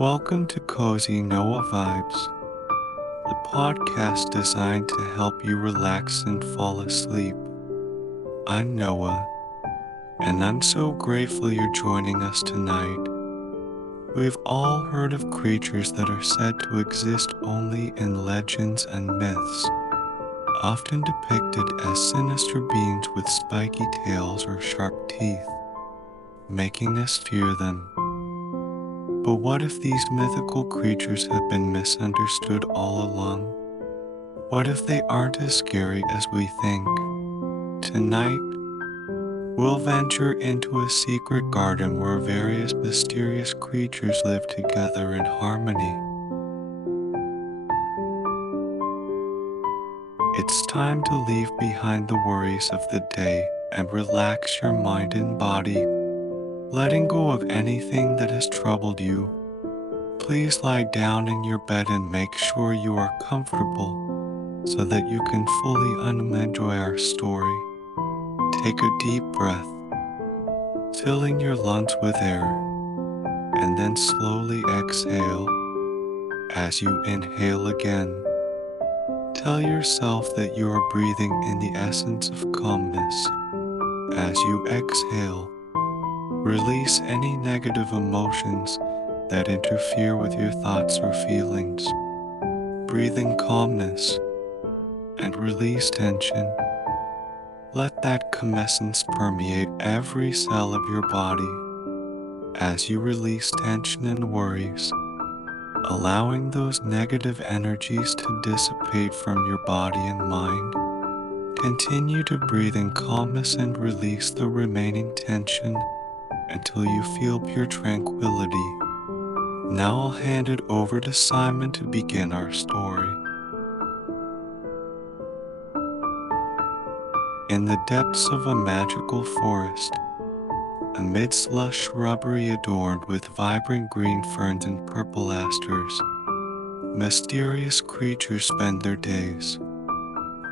Welcome to Cozy Noah Vibes, the podcast designed to help you relax and fall asleep. I'm Noah, and I'm so grateful you're joining us tonight. We've all heard of creatures that are said to exist only in legends and myths, often depicted as sinister beings with spiky tails or sharp teeth, making us fear them. But what if these mythical creatures have been misunderstood all along? What if they aren't as scary as we think? Tonight, we'll venture into a secret garden where various mysterious creatures live together in harmony. It's time to leave behind the worries of the day and relax your mind and body, letting go of anything that has troubled you. Please lie down in your bed and make sure you are comfortable so that you can fully enjoy our story. Take a deep breath, filling your lungs with air, and then slowly exhale. As you inhale again, tell yourself that you are breathing in the essence of calmness. As you exhale, release any negative emotions that interfere with your thoughts or feelings. Breathe in calmness and release tension. Let that calmness permeate every cell of your body as you release tension and worries, allowing those negative energies to dissipate from your body and mind. Continue to breathe in calmness and release the remaining tension until you feel pure tranquility. Now I'll hand it over to Simon to begin our story. In the depths of a magical forest, amidst lush shrubbery adorned with vibrant green ferns and purple asters, mysterious creatures spend their days.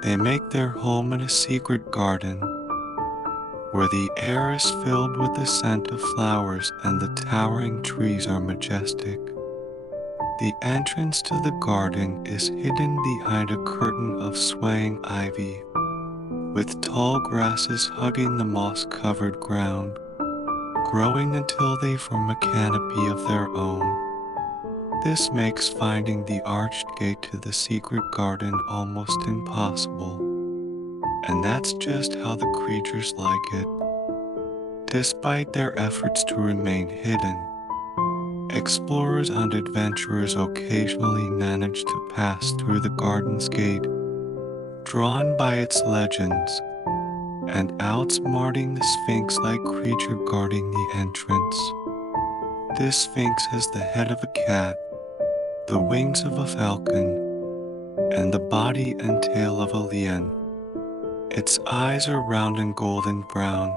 They make their home in a secret garden, where the air is filled with the scent of flowers and the towering trees are majestic. The entrance to the garden is hidden behind a curtain of swaying ivy, with tall grasses hugging the moss-covered ground, growing until they form a canopy of their own. This makes finding the arched gate to the secret garden almost impossible. And that's just how the creatures like it. Despite their efforts to remain hidden, explorers and adventurers occasionally manage to pass through the garden's gate, drawn by its legends, and outsmarting the sphinx-like creature guarding the entrance. This sphinx has the head of a cat, the wings of a falcon, and the body and tail of a lion. Its eyes are round and golden brown,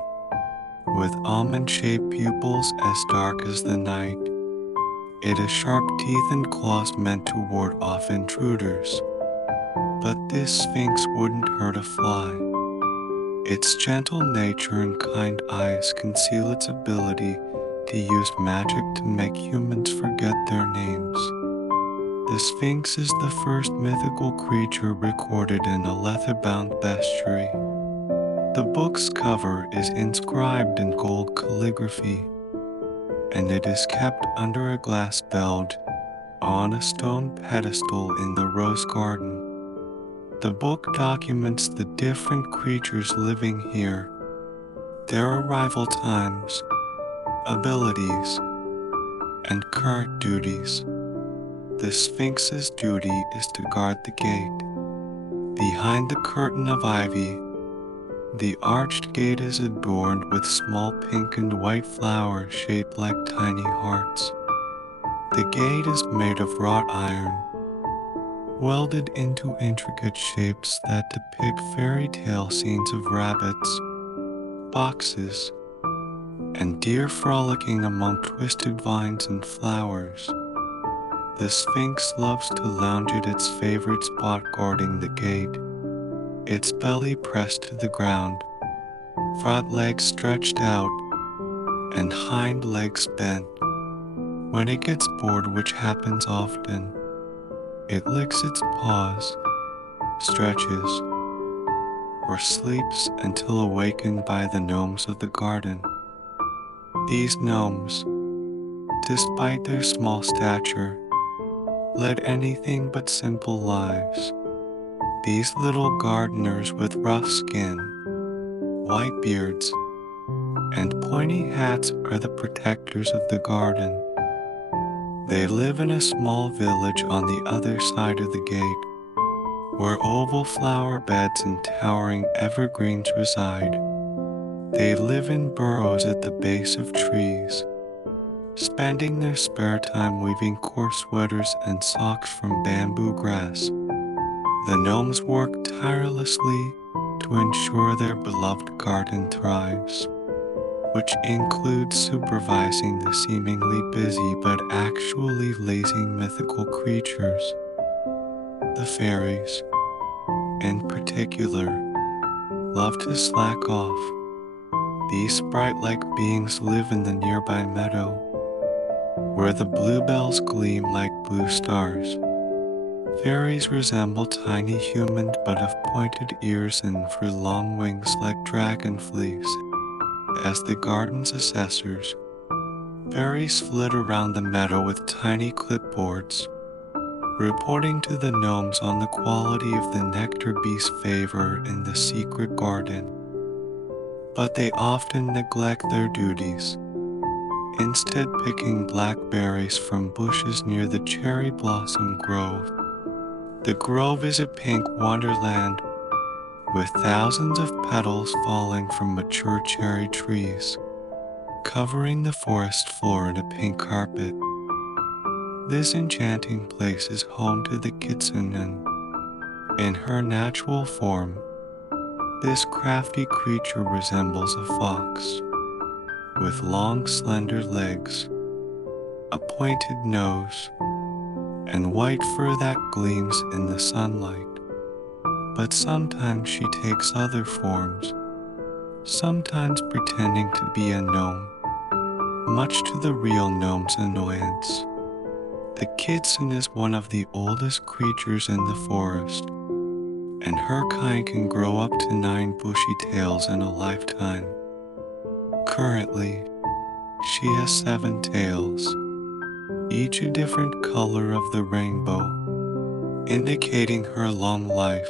with almond-shaped pupils as dark as the night. It has sharp teeth and claws meant to ward off intruders. But this sphinx wouldn't hurt a fly. Its gentle nature and kind eyes conceal its ability to use magic to make humans forget their names. The Sphinx is the first mythical creature recorded in a leather-bound bestiary. The book's cover is inscribed in gold calligraphy, and it is kept under a glass bell on a stone pedestal in the rose garden. The book documents the different creatures living here, their arrival times, abilities, and current duties. The Sphinx's duty is to guard the gate. Behind the curtain of ivy, the arched gate is adorned with small pink and white flowers shaped like tiny hearts. The gate is made of wrought iron, welded into intricate shapes that depict fairy tale scenes of rabbits, foxes, and deer frolicking among twisted vines and flowers. The Sphinx loves to lounge at its favorite spot guarding the gate, its belly pressed to the ground, front legs stretched out, and hind legs bent. When it gets bored, which happens often, it licks its paws, stretches, or sleeps until awakened by the gnomes of the garden. These gnomes, despite their small stature, led anything but simple lives. These little gardeners with rough skin, white beards, and pointy hats are the protectors of the garden. They live in a small village on the other side of the gate, where oval flower beds and towering evergreens reside. They live in burrows at the base of trees, spending their spare time weaving coarse sweaters and socks from bamboo grass. The gnomes work tirelessly to ensure their beloved garden thrives, which includes supervising the seemingly busy but actually lazy mythical creatures. The fairies, in particular, love to slack off. These sprite-like beings live in the nearby meadow, where the bluebells gleam like blue stars. Fairies resemble tiny humans but have pointed ears and fur long wings like dragonflies. As the garden's assessors, fairies flit around the meadow with tiny clipboards, reporting to the gnomes on the quality of the nectar bees favor in the secret garden. But they often neglect their duties, instead picking blackberries from bushes near the cherry blossom grove. The grove is a pink wonderland, with thousands of petals falling from mature cherry trees, covering the forest floor in a pink carpet. This enchanting place is home to the kitsune. In her natural form, this crafty creature resembles a fox, with long slender legs, a pointed nose, and white fur that gleams in the sunlight. But sometimes she takes other forms, sometimes pretending to be a gnome, much to the real gnome's annoyance. The kitsune is one of the oldest creatures in the forest, and her kind can grow up to 9 bushy tails in a lifetime. Currently, she has 7 tails, each a different color of the rainbow, indicating her long life,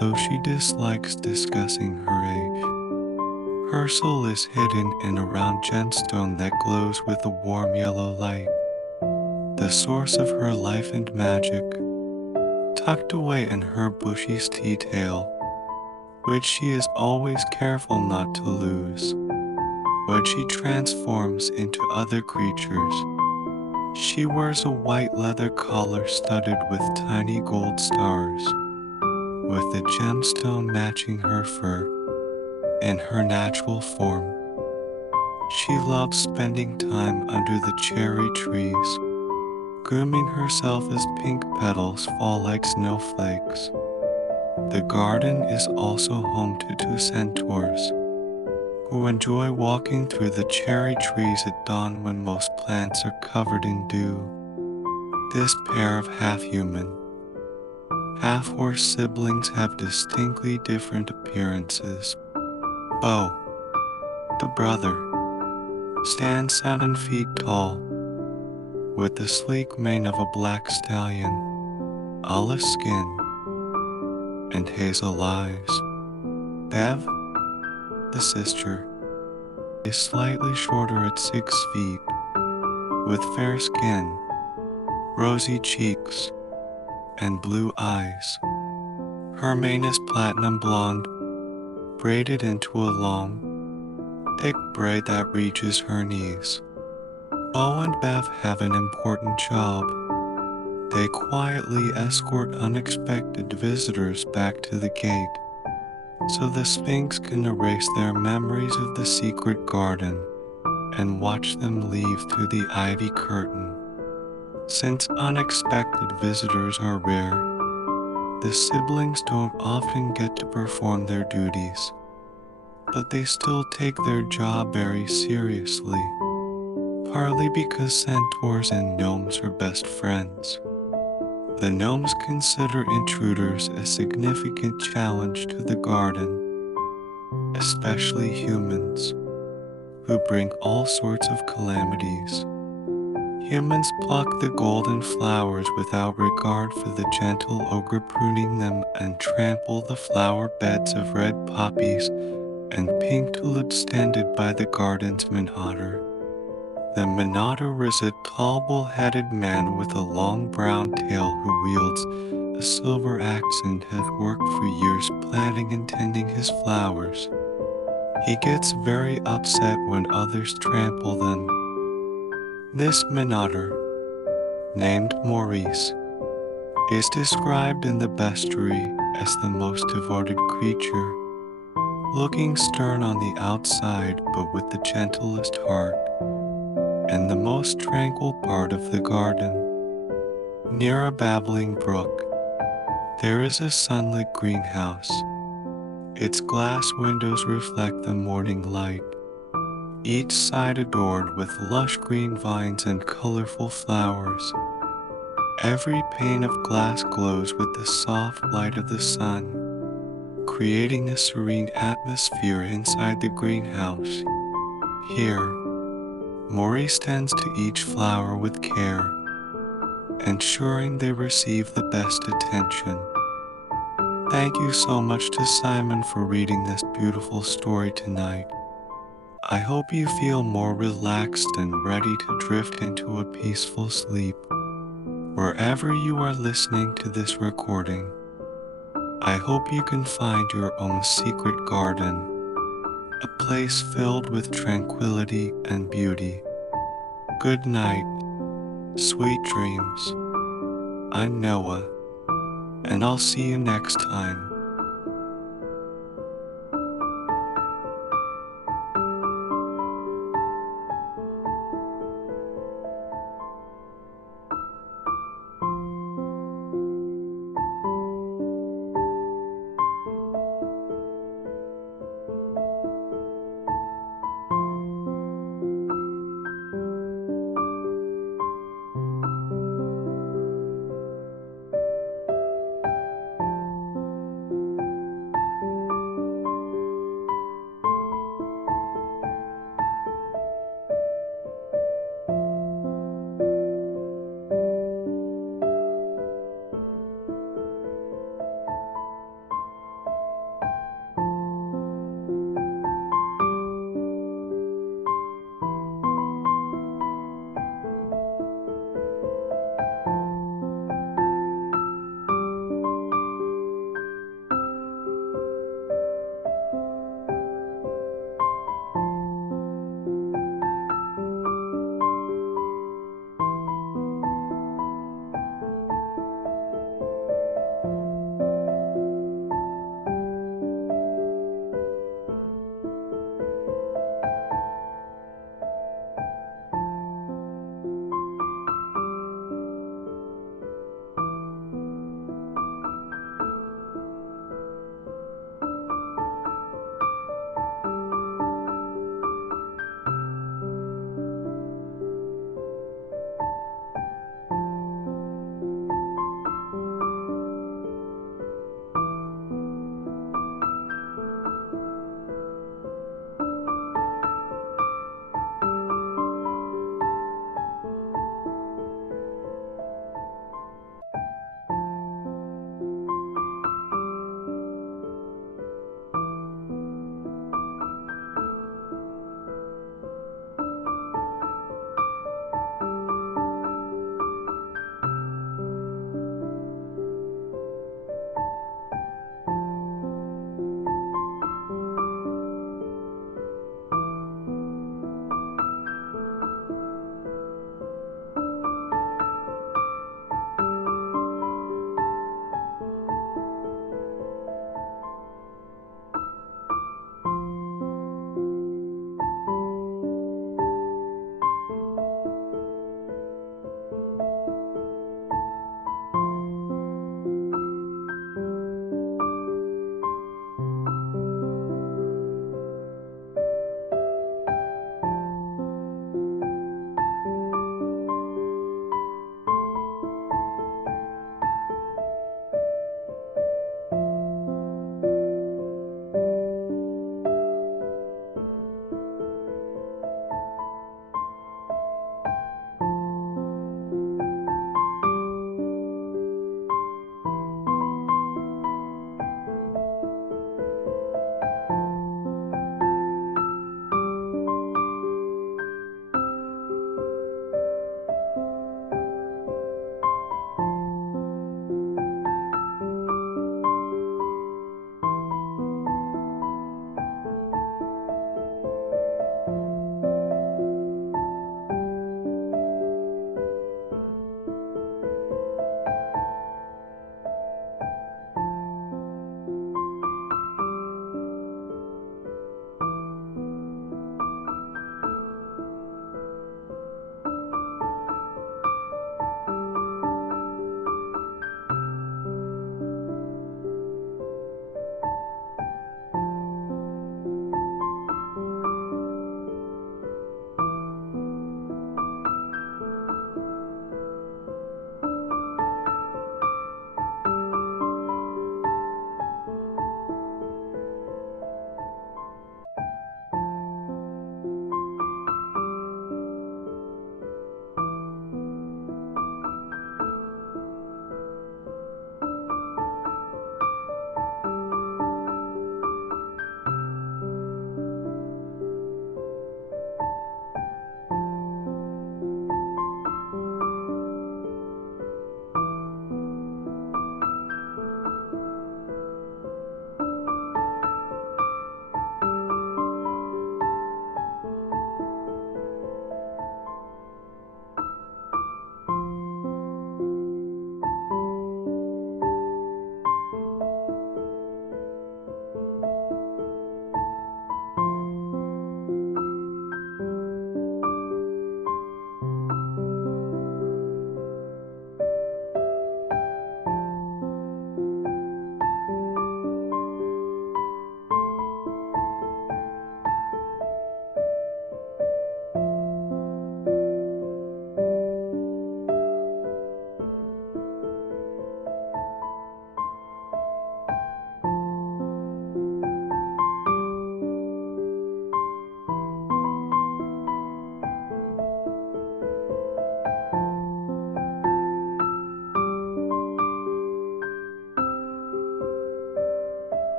though she dislikes discussing her age. Her soul is hidden in a round gemstone that glows with a warm yellow light, the source of her life and magic, tucked away in her bushy T-tail, which she is always careful not to lose. When she transforms into other creatures, she wears a white leather collar studded with tiny gold stars, with the gemstone matching her fur. In her natural form, she loves spending time under the cherry trees, grooming herself as pink petals fall like snowflakes. The garden is also home to 2 centaurs, who enjoy walking through the cherry trees at dawn when most plants are covered in dew. This pair of half-human, half-horse siblings have distinctly different appearances. Bo, the brother, stands 7 feet tall, with the sleek mane of a black stallion, olive skin, and hazel eyes. Bev, the sister, is slightly shorter at 6 feet, with fair skin, rosy cheeks, and blue eyes. Her mane is platinum blonde, braided into a long, thick braid that reaches her knees. Bo and Bev have an important job. They quietly escort unexpected visitors back to the gate, so the Sphinx can erase their memories of the secret garden and watch them leave through the ivy curtain. Since unexpected visitors are rare, the siblings don't often get to perform their duties, but they still take their job very seriously. partly because centaurs and gnomes are best friends. The gnomes consider intruders a significant challenge to the garden, especially humans, who bring all sorts of calamities. Humans pluck the golden flowers without regard for the gentle ogre pruning them and trample the flower beds of red poppies and pink tulips tended by the garden's Minotaur. The Minotaur is a tall bull-headed man with a long brown tail who wields a silver axe and has worked for years planting and tending his flowers. He gets very upset when others trample them. This Minotaur, named Maurice, is described in the bestiary as the most devoted creature, looking stern on the outside but with the gentlest heart, and the most tranquil part of the garden. Near a babbling brook, there is a sunlit greenhouse. Its glass windows reflect the morning light, each side adorned with lush green vines and colorful flowers. Every pane of glass glows with the soft light of the sun, creating a serene atmosphere inside the greenhouse. Here, Maurice tends to each flower with care, ensuring they receive the best attention. Thank you so much to Simon for reading this beautiful story tonight. I hope you feel more relaxed and ready to drift into a peaceful sleep. Wherever you are listening to this recording, I hope you can find your own secret garden, a place filled with tranquility and beauty. Good night, sweet dreams. I'm Noah, and I'll see you next time.